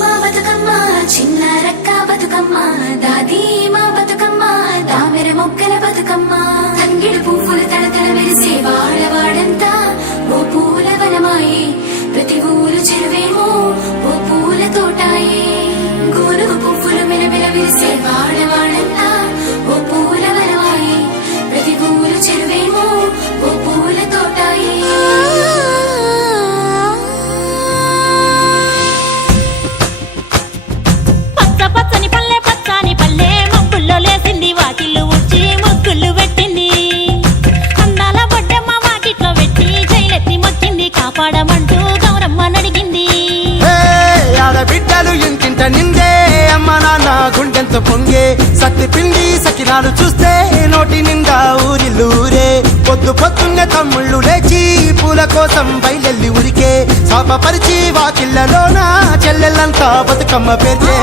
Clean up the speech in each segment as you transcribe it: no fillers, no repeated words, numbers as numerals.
మా బతుకమ్మ చిన్న రక్క బతుకమ్మ దాది మా బతుకమ్మ దామెర మొక్కల బతుకమ్మ తంగిడు పువ్వులు తడతడ మెరిసే వాడవాడంతా ఓ పూల వనమాయే ప్రతి ఊరు చెరువేమో ఓ పూల తోటాయే గోనుగు పువ్వులు మెలమెల విరిసే వాడవాడంతా ఓ పూల వనమాయే ప్రతి ఊరు చెరువేమో ఓ పూల తోటాయే పచ్చని పల్లె పచ్చని పల్లె మబ్బుల్లో లేసింది వాకిళ్ళు ఊడ్చి ముగ్గులు పెట్టింది అందాల బొడ్డమ్మ వాకిట్లో పెట్టి జైలెత్తి మొక్కింది కాపాడమంటూ గౌరమ్మ నడిగింది ఆడబిడ్డలు ఇంటింట నిందే అమ్మ నాన్న గుండెంతో పొంగే సత్తి పిండి సకినాలు చూస్తే నోటి నిండా ఊరిల్లూరే పొద్దు పొద్దున్నే తమ్ముళ్ళు లేచి పూల కోసం బయలెల్లి ఉరికే శాపపరిచి వాకిళ్ళలోన చెల్లెళ్ళంతా బతుకమ్మ పేర్చే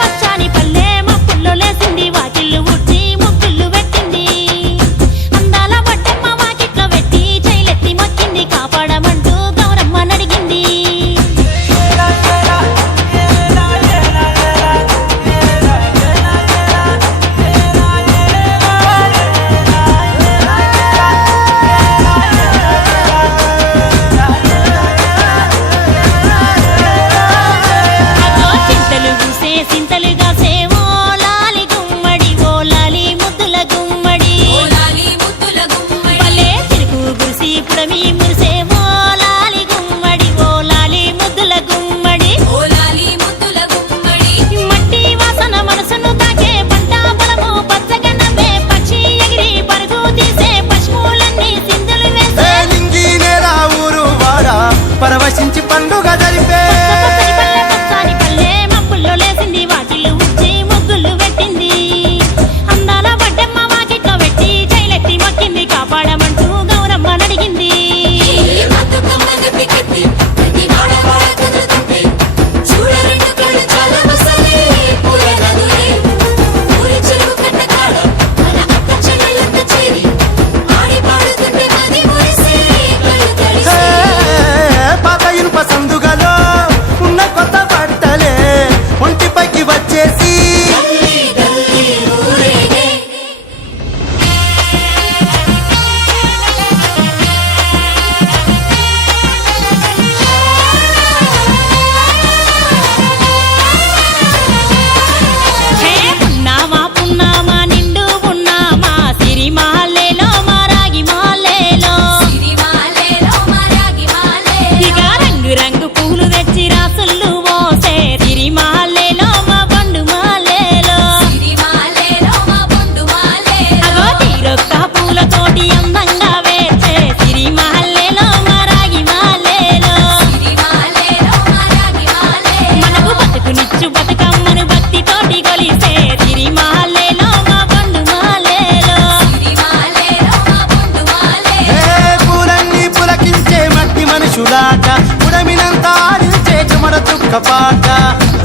పచ్చని పల్లె మబ్బుల్లో లేసింది వాకిళ్ళు ఊడ్చి ముగ్గులు పెట్టింది అందాల బొడ్డమ్మ వాకిట్లో పెట్టి జైలెత్తి మొక్కింది కాపాడమంటూ గౌరమ్మ నడిగింది సింతలుగా సేవో లాలి గుమ్మడి ఓ లాలి ముద్దుల గుమ్మడి భలే తిరుగు గురిసి పుడమి మురిసేవో లాలి గుమ్మడి ఓ లాలి ముద్దుల గుమ్మడి మట్టి వాసన మనసును తాకే పంట పొలము పచ్చగా నవ్వే పక్షి ఎగిరి పరుగు తీసే పశువులన్నీ సింధులు వేసే నింగి నేల ఊరు వాడ పరవశించి పండుగ జరిపే పచ్చని పల్లె మబ్బుల్లో లేసింది వాకిళ్ళు ఊడ్చి ముగ్గులు పెట్టింది అందాల బొడ్డమ్మ వాకిట్లో పెట్టి జైలెత్తి మొక్కింది కాపాడమంటూ గౌరమ్మ నడిగింది పాత ఇనుప సందుగలో ఉన్న కొత్త బట్టలే ఒంటిపైకి వచ్చేసి హే పున్నామా పున్నామా నిండు పున్నామా సిరి మాలేలో మా రాగి మాలేలో ఇక రంగు రంగు పూలు తెచ్చి రాసుళ్ళు మోసే సిరి మాలేలో మా బండు మాలేలో అగో తీరొక్క పూలతోటి అందంగా వేచే సిరి మాలేలో మా రాగి మాలేలో మనకు బతుకునిచ్చు బతుకమ్మను భక్తితోటి కొలిసే సిరి మాలేలో మా బండు మాలేలో పూలన్నీ పులకించే మట్టి మనుషులాట పుడమినంతా ఆడించే చెమర చుక్క పాట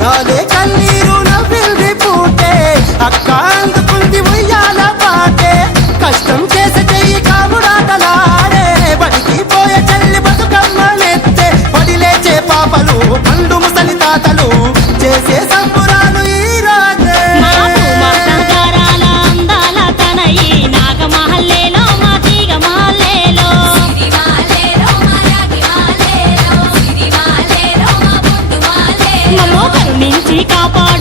రాలే కన్నీరు నవ్వింది పూటే అక్క అందుకుంది ఉయ్యాల పాటే కష్టం చేసే చెయ్యి కాముడాటలాడే బడికి పోయే చెల్లి బతుకమ్మ నెత్తే పడి లేచే పాపలు పండు ముసలి తాతలు చేసే సంబురాలు ఈ రాజే మా సాగరాల అందాల తనయి నాగమహల్లేలో మా తీగ మహల్లేలో మమ్మో కరుణించి కాపాడు